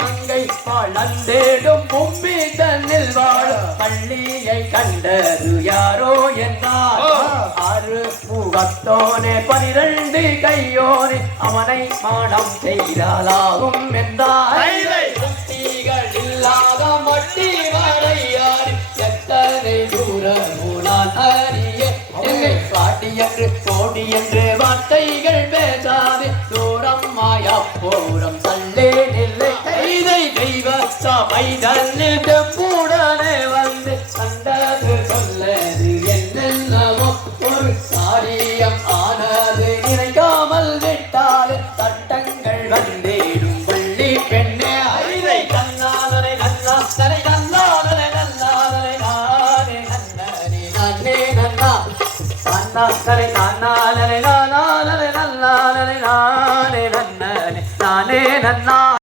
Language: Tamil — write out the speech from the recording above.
மங்கை வளர்ந்தேடும் பூமி தன்னில் வாழ பள்ளியை கண்டது யாரோ என்றார் ஆறு முகத்தோனே 12 கையோனே அவனை மாடம் செய்தாலாகும் என்றார் குட்டிகள் இல்லாத மட்டி வாழையார் எத்தனை தூரமோ நான் அறிய எங்கள் பாட்டி என்று கோடி என்று வார்த்தைகள் பேசாது தூரம் மாயா போரம் தள்ளே நில்லை கைதை தெய்வ சபை தன்னில் தெம்புடனே வந்து கண்டது சொல்லது என்னென்னமோ ஒரு காரியம் ஆனது நினைக்காமல் விட்டால் சட்டங்கள் வந்தேடும் பள்ளி பெண்ணே ஐதை கண்ணாதனை நன்னா தனை நல்லாதனை நல்லாதனை நானே நன்னனே நானே நன்னா நன்னா தனை நன்னாதனை நானே நல்லாதனை நானே நன்னனே நானே நன்னா